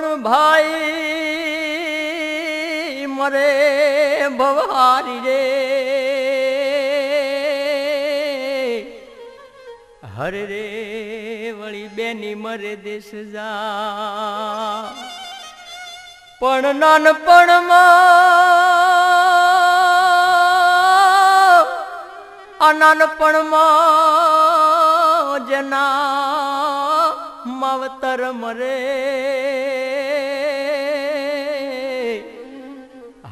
પણ ભાઈ મરે ભવહારી રે હરે રે વળી બેની મરે દેશ જા પણ નાનપણમાં જેના માવતર મરે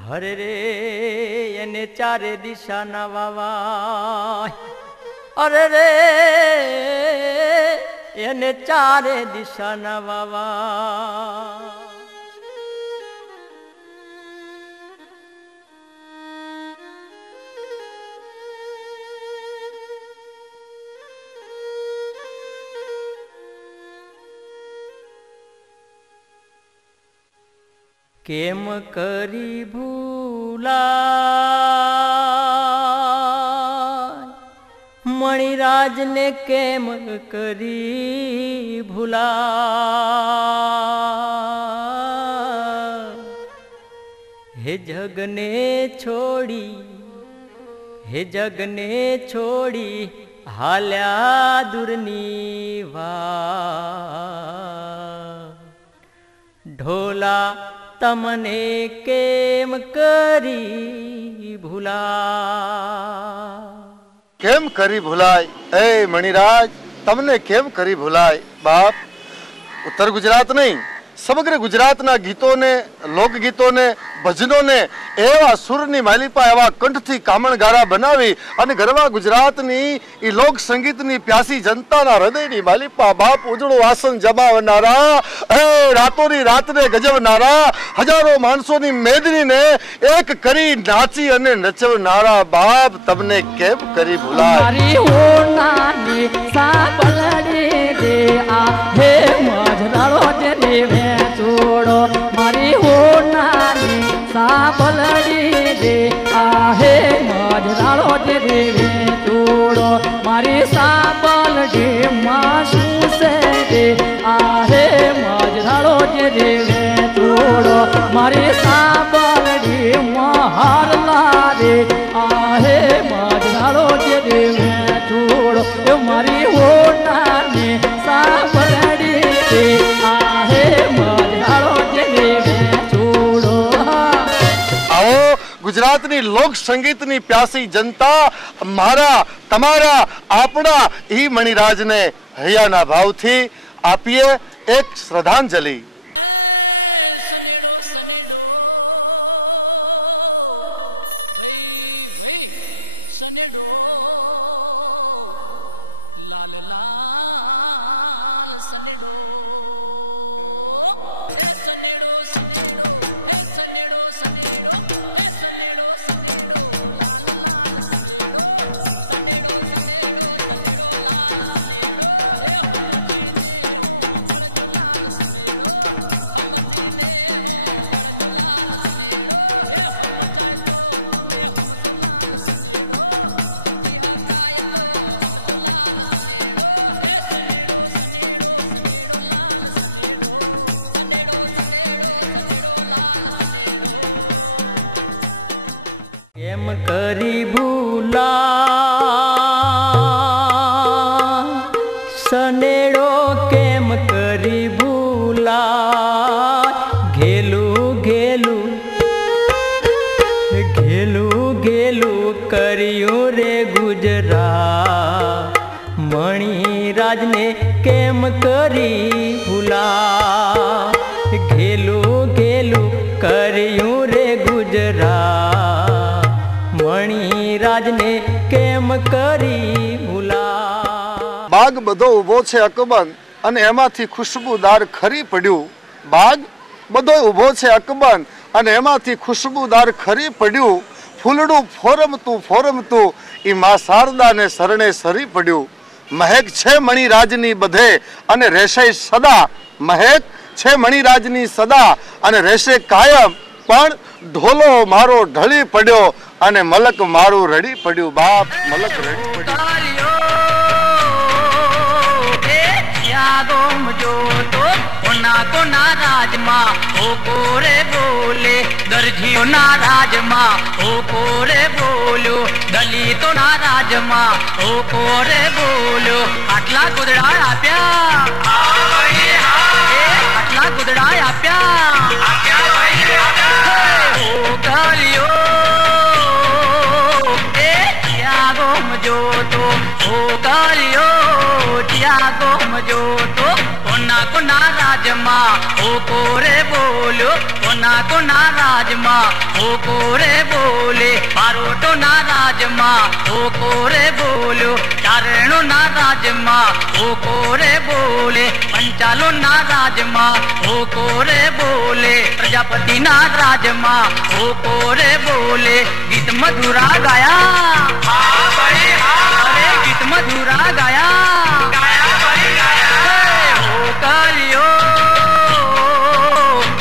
હરે રે એને ચારે દિશાના વાવા અરે રે એને ચારે દિશાના વાવા કેમ કરી ભૂલા મણિરાજ ને કેમ કરી ભૂલા હે જગને છોડી હાલ્યા દૂરની વા ઢોલા તમને કેમ કરી ભૂલા કેમ કરી ભૂલાય એ મણિરાજ તમને કેમ કરી ભૂલાય બાપ ઉત્તર ગુજરાત નહીં સમગ્ર ગુજરાતના ગીતોને લોકગીતોને ભજનોને એવા સુરની માલિપા એવા કંઠથી કામણગારા બનાવી અને ગરવા ગુજરાતની એ લોક સંગીતની પ્યાસી જનતાના હૃદયની માલિપા બાપ ઉજળું આસન જમાવનારા એ રાતોની રાતને ગજવનારા હજારો માણસોની મેદનીને એક કરી નાચી અને નચવનારા બાપ તમને કેમ કરી ભૂલાય છોડો મારી હોનાની સાંભળડી દે આહે મજરાળો જે દેવે છોડો મારી સાંભળડી માં શું છે દે આહે મજરાળો જે દેવે છોડો મારી સાંભળડી માં હારલા દે આહે મજરાળો જે દેવે છોડો મારી હોનાની સાંભળડી દે આહે ગુજરાતની લોક સંગીતની પ્યાસી જનતા મારા તમારા આપણા ઈ મણિરાજને હૈયાના ભાવથી આપીએ એક શ્રદ્ધાંજલિ કેમ કરી ભૂલા સનેડો કેમ કરી ભૂલા ઘેલું ઘેલું ઘેલું ઘેલું કર્યું રે ગુજરાત મણિરાજને કેમ કરી ભૂલા ઘેલું ઘેલું કર્યું રે ગુજરાત મણિરાજને કેમ કરી ભૂલા બાગ બધો ઊભો છે અકબંધ અને એમાંથી ખુશ્બુદાર ખરી પડ્યું બાગ બધો ઊભો છે અકબંધ અને એમાંથી ખુશ્બુદાર ખરી પડ્યું ફૂલડું ફોરમતું ઈ માં શારદાને શરણે સરી પડ્યું મહેક છે મણિરાજની બધે અને રહેશે સદા મહેક છે મણિરાજની સદા અને રહેશે કાયમ પણ ઢોલો મારો ઢળી પડ્યો અને મલક મારું રડી પડ્યું બાપ મલક રડી પડ્યું યાદો મજો તો કોના કોના ના રાજમાં ઓ કોરે બોલે, દરજીઓના રાજમાં ઓ કોરે બોલ્યો, દલિતોના રાજમાં ઓ કોરે બોલ્યો. આટલા ગોદડા આપ્યા, આટલા ગોદડા આપ્યા, ઓ ગલિયો એ ત્યાગો મજો તો, ઓ ગલિયો ત્યાગો મજો તો. કોના કોના રાજમાં ઓ કોરે બોલ્યો, કોના કોના રાજમાં ઓ કોરે બોલે, બારોટોના રાજમાં ઓ કોરે બોલ્યો, ચારણોના રાજમાં ઓ કોરે બોલે, પંચાલોના રાજમાં ઓ કોરે બોલે, પ્રજાપતિના રાજમાં ઓ કોરે બોલે. ગીત મધુરા ગાયા, અરે ગીત મધુરા ગાયા,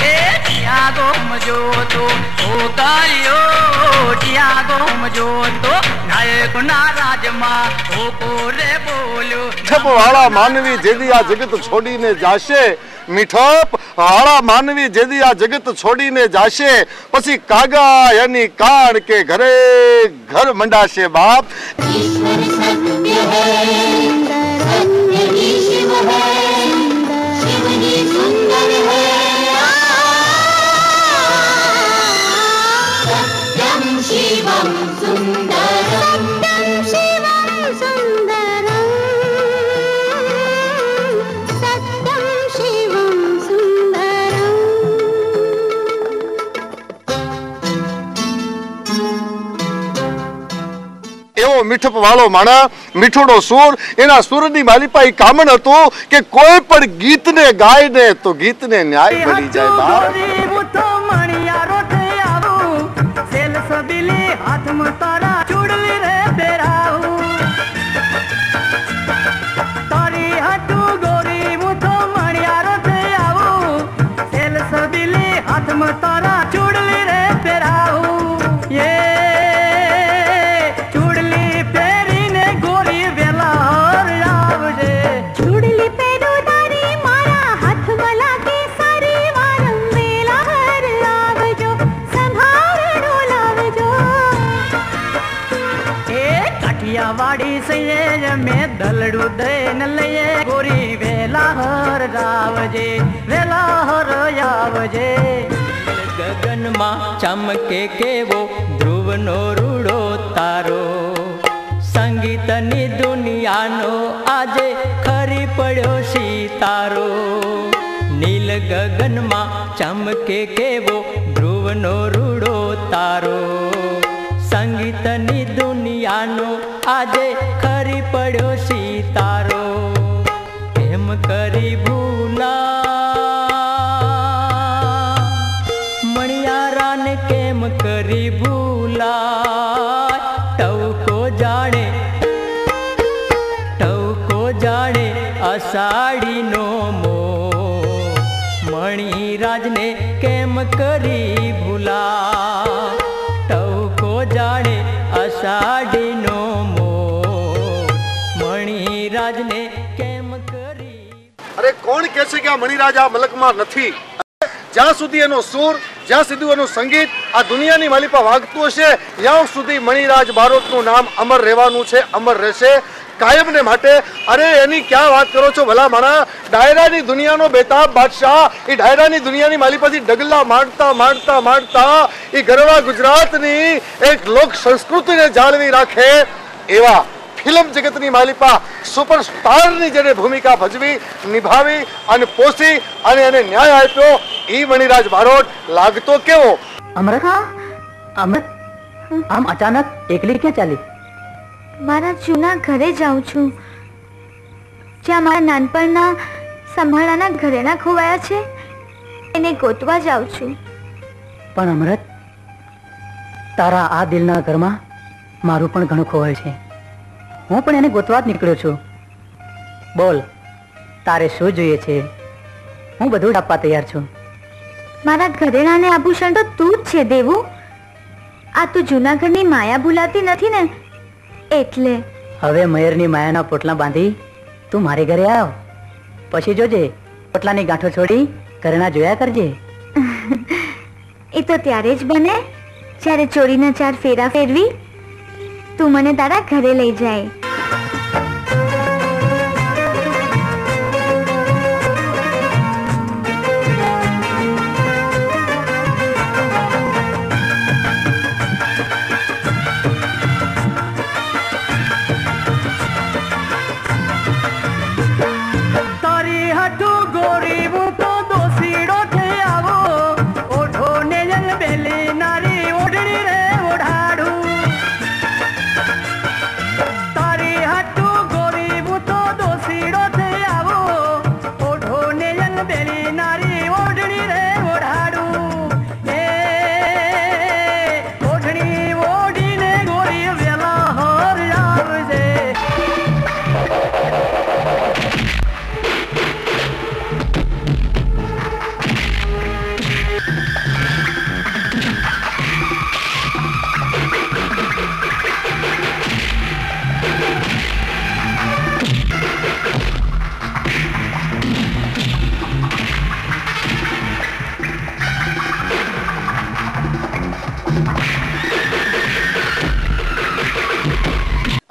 એ ત્યાગો મજો તો, ઓ કાળિયો ત્યાગો મજો તો. નાયકના રાજમાં ઓ કોરે બોલ્યો, વાળા માનવી જેદી આ જગત છોડીને જાશે, મીઠપ વાળા માનવી જેદી આ જગત છોડીને જાશે, પછી કાગા એની કાણ કે ઘરે ઘર મંડાશે. બાપ ईश्वर सत्य है, सत्य ही शिव है, शिव ही सुंदर है. सत्यम शिवम सुंदरम, सत्यम शिवम सुंदरम, सत्यम शिवम सुंदरम. એવો મીઠપ વાળો માણા, મીઠોડો સૂર, એના સૂરની માલિપા એ કામણ હતું કે કોઈ પણ ગીતને ગાય ને તો ગીતને ન્યાય મળી જાય. બાપ હાથમાં તારા ચૂડલી રે પહેરાવું, તારી હાટું ગોરી મુઠો મણિયારો થઈ આવું, સેલ સબીલી હાથમાં તારા ચૂડલી રે પહેરાવું. એ ચૂડલી પહેરીને ગોરી વેલા આવજે, ચૂડલી પહેરો તારી મારા હાથમાં લાગે સારી, વારમ વેલા હર આવજો, સંભાળ ડોલાવજો. એ કાઠિયાવાડી સૈયે મેં દલડું દઈને લઈએ, ગોરી વેલા હર આવજે, વેલા હર આવજે. ગગનમાં ચમકે કેવો ધ્રુવનો રૂડો તારો, સંગીતની દુનિયાનો આજે ખરી પડ્યો સિતારો. નીલ ગગનમાં ચમકે કેવો ધ્રુવનો રૂડો તારો, સંગીતની દુનિયાનો આજે ખરી પડ્યો સિતારો. એમ કરી ભૂલા મણિયારાને, કેમ કરી ભૂલા, ટવકો જાણે અષાઢીનો મો, મણિરાજને કેમ કરી ભૂલા, ટવકો જાણે અષાઢીનો મો, મણિરાજને કેમ કરી. અરે કોણ કહે છે કે આ મણિરાજ આ મલકમાં નથી? જ્યાં સુધી એનો સૂર, જ્યાં સુધી એનું સંગીત આ દુનિયાની માલિપા વાગતું હશે, ત્યાં સુધી મણિરાજ બારોટનું નામ અમર રહેવાનું છે, અમર રહેશે કાયમ ને માટે. અરે એની ક્યાં વાત કરો છો ભલા માણા? ડાયરાની દુનિયાનો બેતાબ બાદશાહ, એ ડાયરાની દુનિયાની માલિપાથી ડગલા માંડતા માંડતા માંડતા એ ગરવા ગુજરાતની એક લોક સંસ્કૃતિને જાળવી રાખે એવા ફિલ્મ જગતની માલિપા સુપરસ્ટારની જેને ભૂમિકા ભજવી, નિભાવી અને પોષી અને એને ન્યાય આપ્યો, એ મણિરાજ બારોટ લાગતો કેવો? અમરત, અમરત આમ અચાનક એકલી ક્યાં ચાલી? મારા જૂના ઘરે જાઉં છું, જ્યાં મારા નાનપણના સંભાળાના ઘરેણા ખોવાયા છે, એને ગોતવા જાઉં છું. પણ અમરત, તારા આ દિલના ઘરમાં મારું પણ ઘણું ખોવાયું છે. હું પણ એને ગોતવા જ નીકળ્યો છું. બોલ, તારે શું જોઈએ છે? હું બધું જ આપવા તૈયાર છું. મારા ઘરેણા ને આભૂષણ તો તું જ છે દેવું. આ તું જૂનાગઢની માયા ભૂલાતી નથી ને એટલે? હવે મયરની માયાના પોટલા બાંધી તું મારે ઘરે આવ, પછી જોજે પોટલાની ગાંઠો છોડી કરણા જોયા કરજે. એ તો ત્યારે જ બને જ્યારે ચોરીના 4 ફેરા ફેરવી તું મને તારા ઘરે લઈ જાય.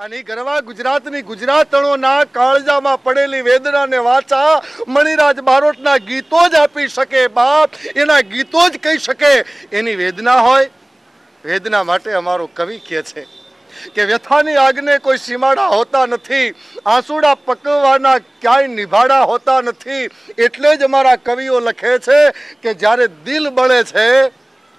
અને ગરવા ગુજરાતની ગુજરાતણોના કાળજામાં પડેલી વેદનાને વાચા મણિરાજ બારોટના ગીતો જ આપી શકે બાપ. એના ગીતો જ કહી શકે. એની વેદના હોય. વેદના માટે અમારો કવિ કહે છે કે વ્યથાની આગને કોઈ સીમાડા હોતા નથી, આંસુડા પકવવાના ક્યાંય નિભાડા હોતા નથી. એટલે જ અમારા કવિઓ લખે છે કે જ્યારે દિલ બળે છે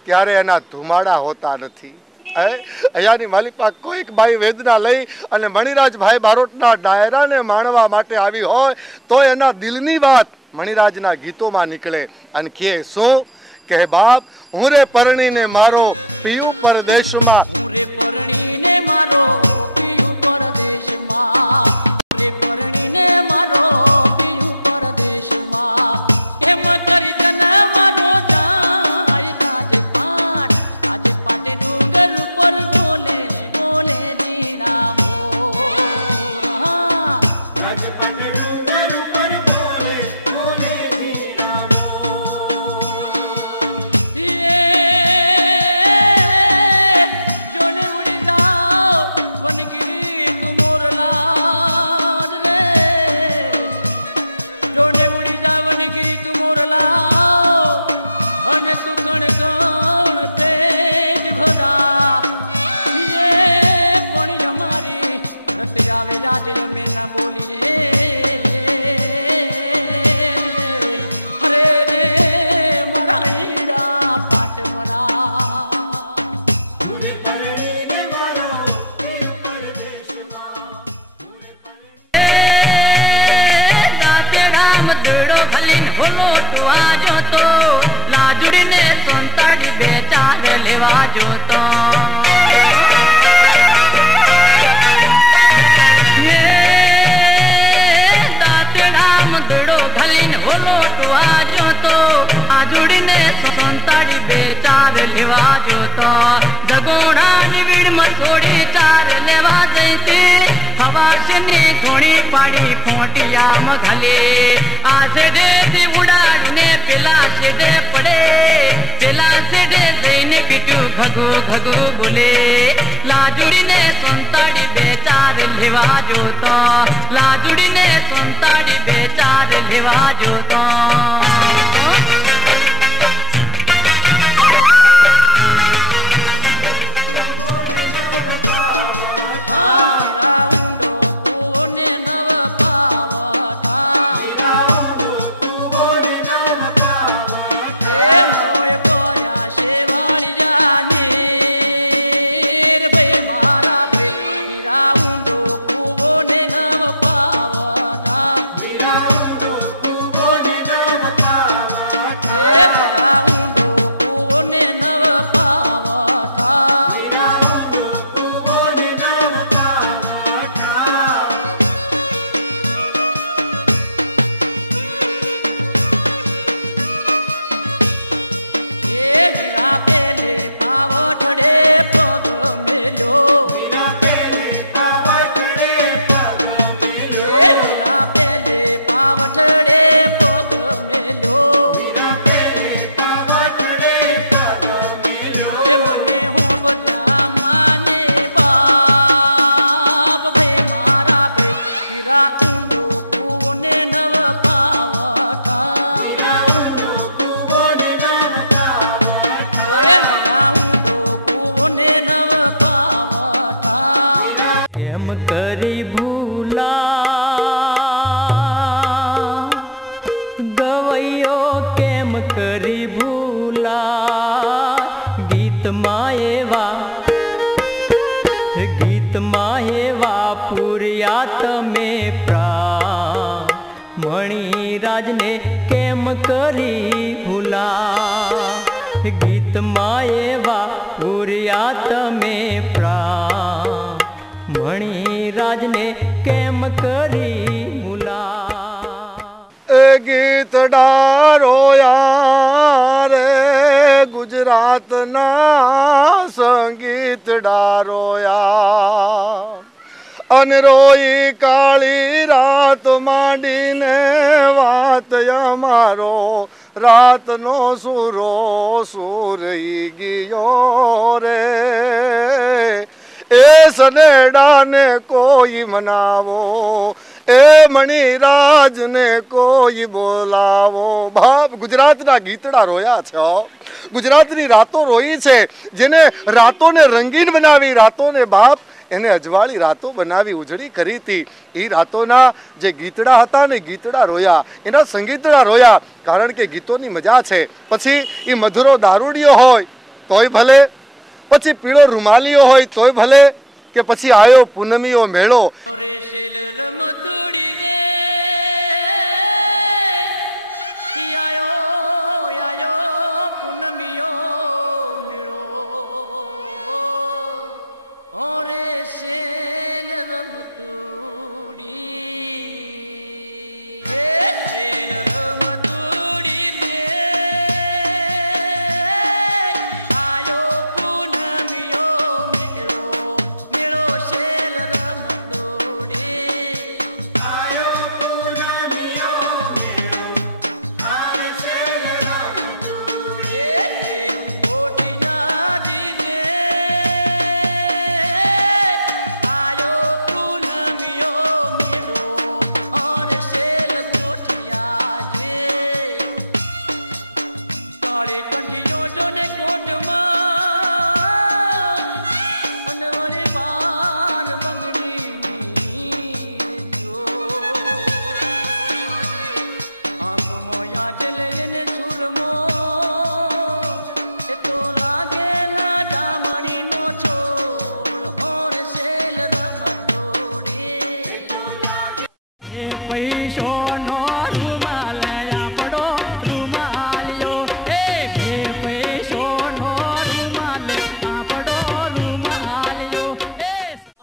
ત્યારે એના ધુમાડા હોતા નથી. અહીંયાની માલિપા કોઈક બાઈ વેદના લઈ અને મણિરાજભાઈ બારોટના ડાયરાને માણવા માટે આવી હોય તો એના દિલની વાત મણિરાજના ગીતોમાં નીકળે અને કહે શું કે બાપ હું રે પરણીને મારો પિયુ પરદેશમાં રાજપટ ડુંગર ઉપર બોલે બોલે જીરામો પૂરે પરણીને મારો પિયુ પરદેશમાં દાતે રામ દડો ખલીન હોલો ટુવા જોતો લાજુડીને સોંતાડી બે ચાર લેવા જોતો દાતે રામ દડો ખલીન હોલો ટુવા જોતો આજુડીને સોંતાડી બે ચાર લેવા જોતો જગોડા ની વીડ મસોડી ચાર લેવા જઈતી હવાશની ઘોણી પાડી ફોટિયા મઘાલે આ સેડે થી ઉડાડીને પેલા સેડે પડે પેલા સેડે જઈને પીટ્યું ઘગુ ઘગુ બોલે લાજુડીને સોંતાડી બે ચાર લેવા જોતો લાજુડીને સોંતાડી બે ચાર લેવા જોતો વીરાઉંડો કુબોને નામ પા કેમ કરી ભૂલા ગવૈયો કેમ કરી ભૂલા ગીતમાં એવા પૂર્યા તમે પ્રાણ મણિરાજને કેમ કરી ભૂલા ગીતમાં એવા પૂર્યા તમે પ્રાણ મણિરાજને કેમ કરી ભૂલા એ ગીતડા રોયા રે ગુજરાતના સંગીતડા રોયા અને રોઈ કાળી રાત માંડીને વાત અમારો રાતનો સુરો સુરઈ ગયો રે એ સનેડાને કોઈ મનાવો એ મણિરાજને કોઈ બોલાવો બાપ ગુજરાતના ગીતડા રોયા છે ગુજરાતની રાતો રોઈ છે જેને રાતોને રંગીન બનાવી રાતોને બાપ એને અજવાળી રાતો બનાવી ઉજળી કરી હતી એ રાતોના જે ગીતડા હતા ને ગીતડા રોયા એના સંગીતડા રોયા કારણ કે ગીતોની મજા છે પછી એ મધુરો દારૂડિયો હોય તોય ભલે પછી પીળો રૂમાલીઓ હોય તોય ભલે કે પછી આયો પૂનમીઓ મેળો પૈસોનો રૂમાલ આપણો રૂમાલ્યો એ પૈસોનો રૂમાલ આપણો રૂમાલ્યો એ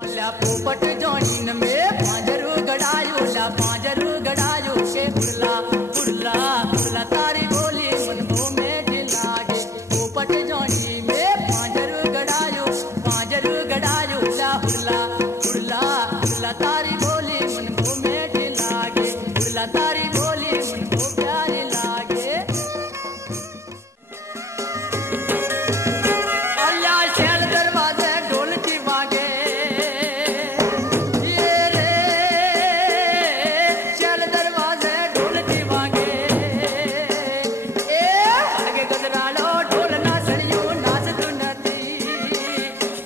અલ્યા પોપટ જોડીને મે પાંજરું ગડાયું લા પાંજરું ગડાયું છે બુડલા બુડલા બુડલા તારી બોલી મન બહુ મેઠી લાગે પોપટ જોડી મે પાંજરું ગડાયું લા બુડલા બુડલા બુડલા તારી બોલી મન બહુ મેઠી લાગે બુડલા તારી બોલી મન બહુ પ્યારી લાગે અલ્યા શેલ દરવાજે ઢોલકી વાગે ये रे शैल दरवाजे ढोलकी वागे ए वागे गजरालो ढोल ना चढ़ियो नाचતું નથી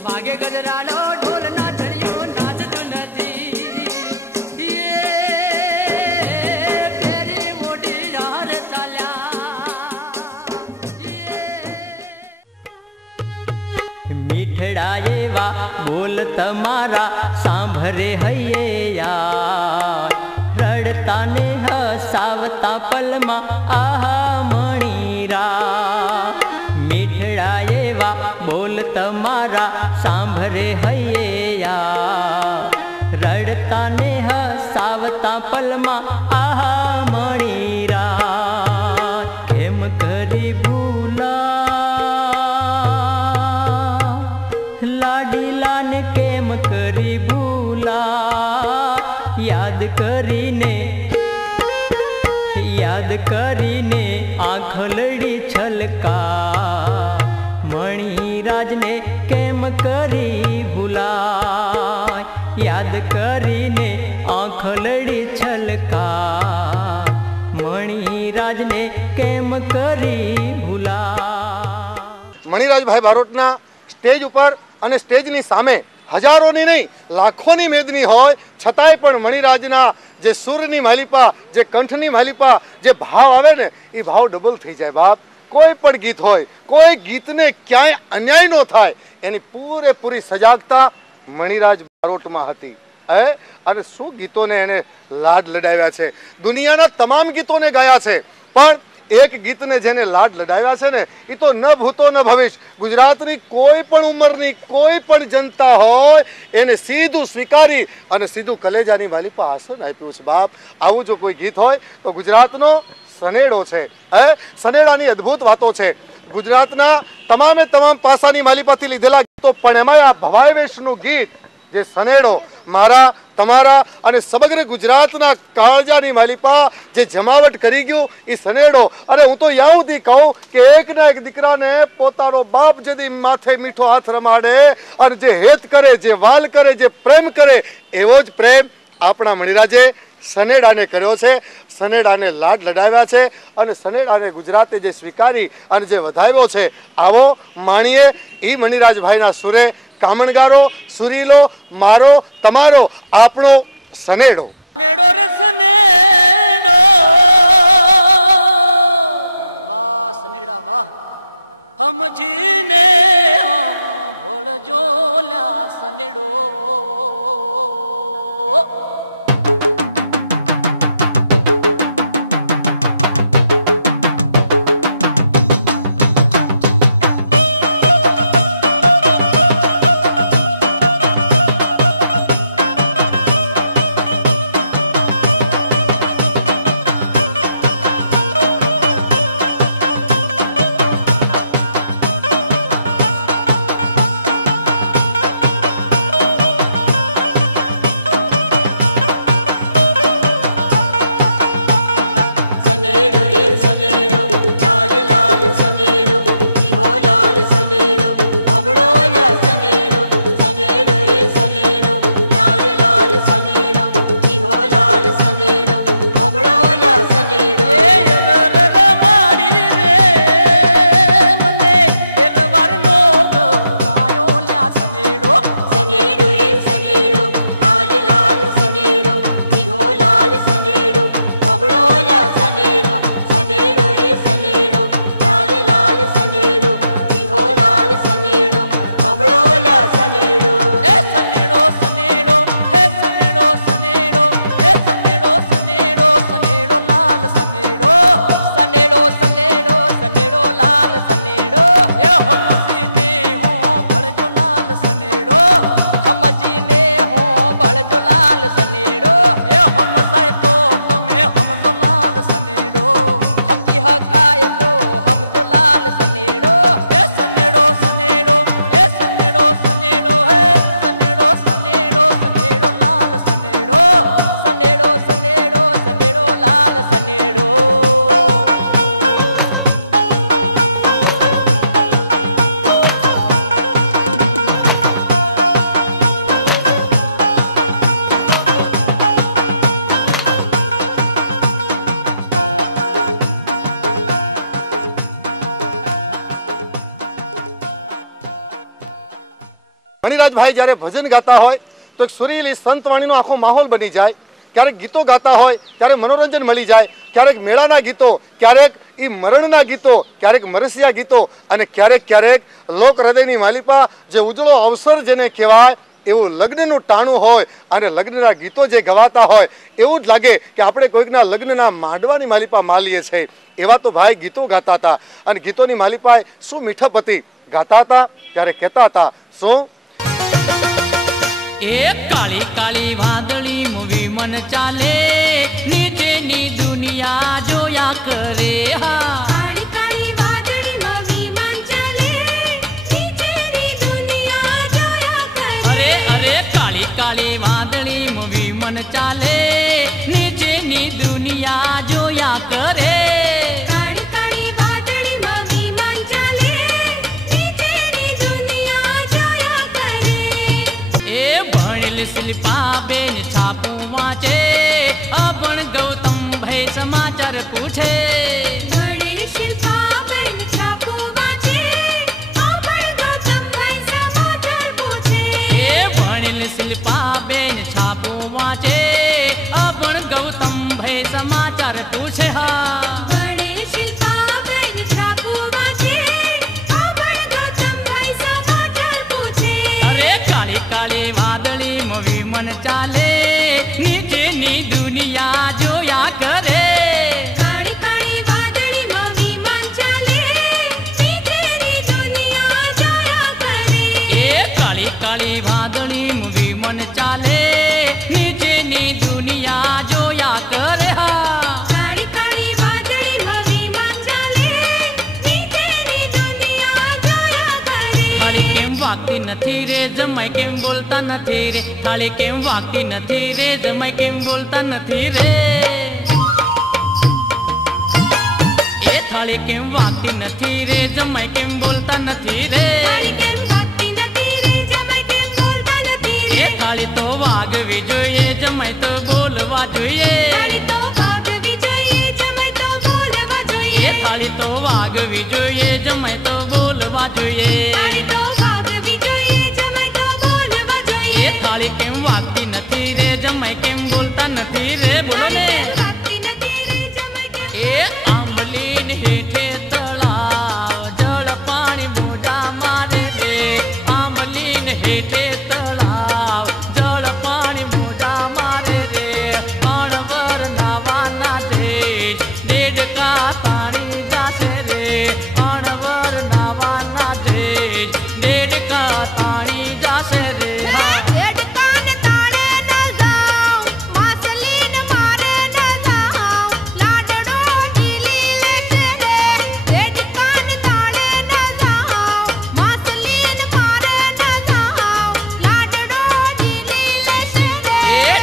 वागे गजरालो ढोल ना चढ़ियो नाचતું નથી ये तेरी मोटी यार चाल्या મીઠડા એવા બોલ તમારા સાંભરે હૈયા રડતા ને હસાવતા પલમાં આહા મણીરા મીઠડા એવા બોલ તમારા સાંભરે હૈયા રડતા ને હસાવતા પલમાં આહા મણીરા કેમ કરી ભૂલા લાડીલાને કેમ કરી ભૂલા યાદ કરીને આંખ લડી છલકા મણિરાજને કેમ કરી ભૂલા યાદ કરીને આંખ લડી છલકા મણિરાજને કેમ કરી ભૂલા મણિરાજભાઈ બારોટના સ્ટેજ ઉપર અને સ્ટેજની સામે હજારોની નહીં લાખોની મેદની હોય છતાંય પણ મણિરાજના જે સૂરની માલિપા, જે કંઠની માલિપા, જે ભાવ આવે ને એ ભાવ ડબલ થઈ જાય બાપ. કોઈ પણ ગીત હોય, કોઈ ગીતને ક્યાંય અન્યાય ન થાય એની પૂરેપૂરી સજાગતા મણિરાજ બારોટમાં હતી. અને શું ગીતોને એને લાડ લડાવ્યા છે. દુનિયાના તમામ ગીતોને ગાયા છે, પણ એક ગીતને જેને લાડ લડાવ્યા છે ને એ તો ન ભૂતો ન ભવિષ્ય. ગુજરાતની કોઈ પણ ઉંમરની કોઈ પણ જનતા હોય એને સીધું સ્વીકારી અને સીધું કલેજાની માલિપા આસન આપ્યું છે બાપ. આવું જો કોઈ ગીત હોય તો ગુજરાતનો સનેડો છે. સનેડાની અદ્ભુત વાતો છે. ગુજરાતના તમામે તમામ પાસાની માલિપાથી લીધેલા ગીતો, પણ એમાં આ ભવાઈ વેશનું ગીત જે સનેડો મારા તમારા અને સમગ્ર ગુજરાતના કાળજાની માલિપા જે જમાવટ કરી ગયું એ સનેડો. અરે હું તો યાં સુધી કહું કે એકના એક દીકરાને પોતાનો બાપ જદી માથે મીઠો હાથ રમાડે અને જે હેત કરે, જે વાલ કરે, જે પ્રેમ કરે એવો જ પ્રેમ આપણા મણિરાજે સનેડાને કર્યો છે. સનેડાને લાડ લડાવ્યા છે અને સનેડાને ગુજરાતે જે સ્વીકારી અને જે વધાવ્યો છે આવો માણીએ એ મણિરાજભાઈના સુરે. કામણગારો, સુરીલો, મારો, તમારો, આપણો સનેડો. મણિરાજભાઈ જ્યારે ભજન ગાતા હોય તો એક સુરીલી સંતવાણીનો આખો માહોલ બની જાય. ક્યારેક ગીતો ગાતા હોય ત્યારે મનોરંજન મળી જાય. ક્યારેક મેળાના ગીતો, ક્યારેક એ મરણના ગીતો, ક્યારેક મરસિયા ગીતો અને ક્યારેક ક્યારેક લોક હૃદયની માલિપા જે ઉજળો અવસર જેને કહેવાય એવું લગ્નનું ટાણું હોય અને લગ્નના ગીતો જે ગવાતા હોય એવું જ લાગે કે આપણે કોઈકના લગ્નના માંડવાની માલિપા માલીએ છીએ. એવા તો ભાઈ ગીતો ગાતા હતા અને ગીતોની માલિપાએ શું મીઠપ હતી. ગાતા હતા ત્યારે કહેતા હતા શું એ કાળી કાળી વાદળી મૂવી મન ચાલે નીચેની દુનિયા જોયા કરે. હા કાળી કાળી વાદળી મૂવી મન ચાલે નીચેની દુનિયા જોયા કરે. અરે અરે કાળી કાળી વાદળી મૂવી મન ચાલે નીચેની દુનિયા જોયા કરે. કાળી કાળી વાદળી મૂવી મન ચાલે નીચેની દુનિયા જોયા કરે. એ ભણેલ શિલ્પાબેન છાપું વાંચે અભણ ગૌતમ ભાઈ સમાચાર પૂછે. ભણેલ શિલ્પાબેન છાપું વાંચે, અભણ ગૌતમભાઈ સમાચાર પૂછે. એ વાગતી નથી રે જમાઈ કેમ બોલતા નથી રે થાળી કેમ વાગતી નથી રે જમાઈ કેમ બોલતા નથી રે એ થાળી કેમ વાગતી નથી રે જમાઈ કેમ બોલતા નથી રે એ થાળી તો વાગવી જોઈએ જમાઈ તો બોલવા જોઈએ એ થાળી તો વાગવી જોઈએ જમાઈ તો બોલવા જોઈએ એ થાળી કેમ વાગતી નથી રે જમાઈ કેમ બોલતા નથી રે બોલો ને એ આંબલીન હેઠે તળાવ જળ પાણી મોજા મારે રે આંબલીન હેઠે તળાવ જળ પાણી મોજા મારે રે અણવર નાવાના દેશ દેડકા તાણી જાશે રે અણવર નાવાના દેશ દેડકા તાણી જાશે રે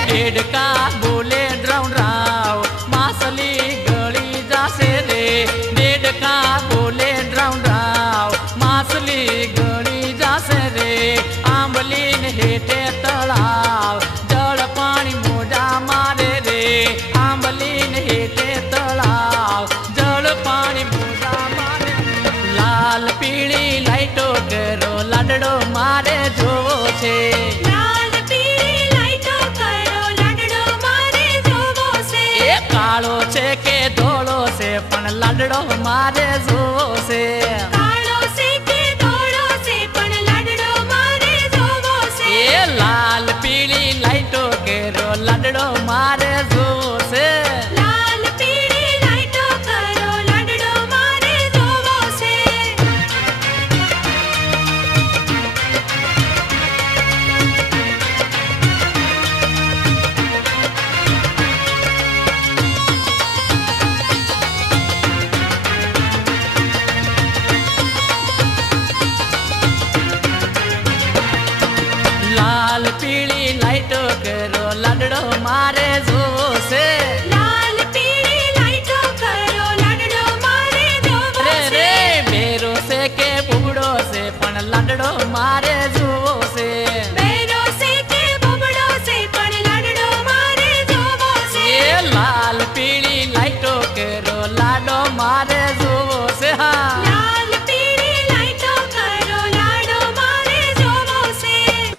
દેડકા બોલે ડ્રાઉન રાવ માસલી ગળી જાશે રે દેડકા બોલે ડ્રાઉન રાવ માસલી ગળી જાશે રે આંબલીન હેઠે તળાવ જળ પાણી મોજા મારે રે આંબલીન હેઠે તળાવ જળ પાણી મોજા મારે લાલ પીળી લાઈટો કરો લાડડો મારે જોવો છે કાળો છે કે ધોળો છે પણ લાડડો મારે જોવો છે એ લાલ પીળી લાઈટો કેરો લાડડો મારે જોવો છે લાલ પીળી લાઈટો કરો લાડડો મારે જોવો છે રે રે બેરો છે કે બુબડો છે પણ લાડડો મારે જોવો છે એ લાલ પીળી લાઈટો કરો લાડો મારે જોવો છે હા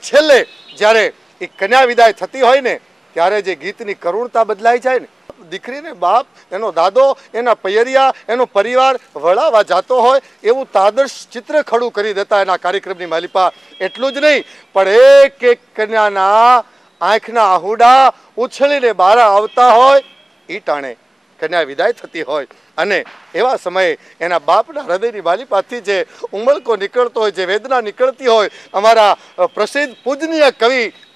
છેલ્લે જ્યારે એ કન્યા વિદાય થતી હોય ને ત્યારે જે ગીતની કરુણતા બદલાઈ જાય ને દીકરીને બાપ એનો દાદો એના પૈયરિયા એનો પરિવાર વળાવા જાતો હોય એવું તાદર્શ ચિત્ર ખડું કરી દેતા એના કાર્યક્રમની માલિપા એટલું જ નહીં પણ એક એક કન્યાના આંખના આહુડા ઉછળીને બહાર આવતા હોય એ ટાણે કન્યા વિદાય થતી હોય અને એવા સમયે એના બાપના હૃદયની માલિપાથી જે ઉમળકો નીકળતો હોય જે વેદના નીકળતી હોય અમારા પ્રસિદ્ધ પૂજનીય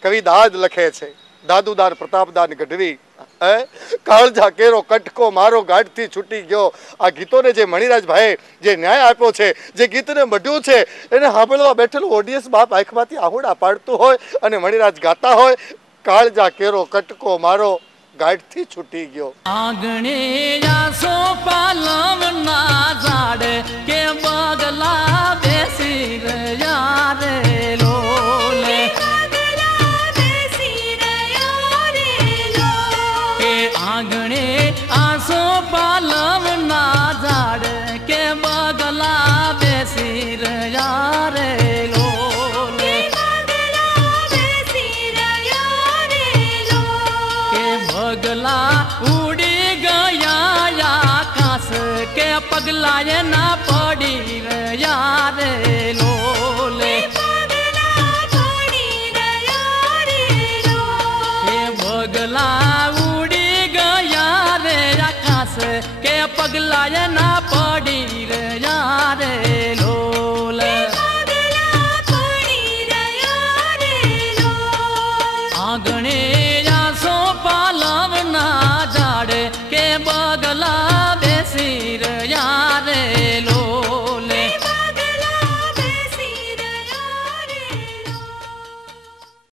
કવિ દાદ લખે છે દાદુદાન પ્રતાપદાન ગઢવી કાળજા કેરો કટકો મારો ગાઢથી છૂટી ગયો આ ગીતોને જે મણિરાજભાઈએ જે ન્યાય આપ્યો છે જે ગીતને મઢ્યું છે એને સાંભળવા બેઠેલું ઓડિયન્સ બાપ આંખમાંથી આહુડા પાડતું હોય અને મણિરાજ ગાતા હોય કાળજા કેરો કટકો મારો ગાઢથી છૂટી ગયો આંગણે આસો પાલવ ના ઝાડ કે બગલા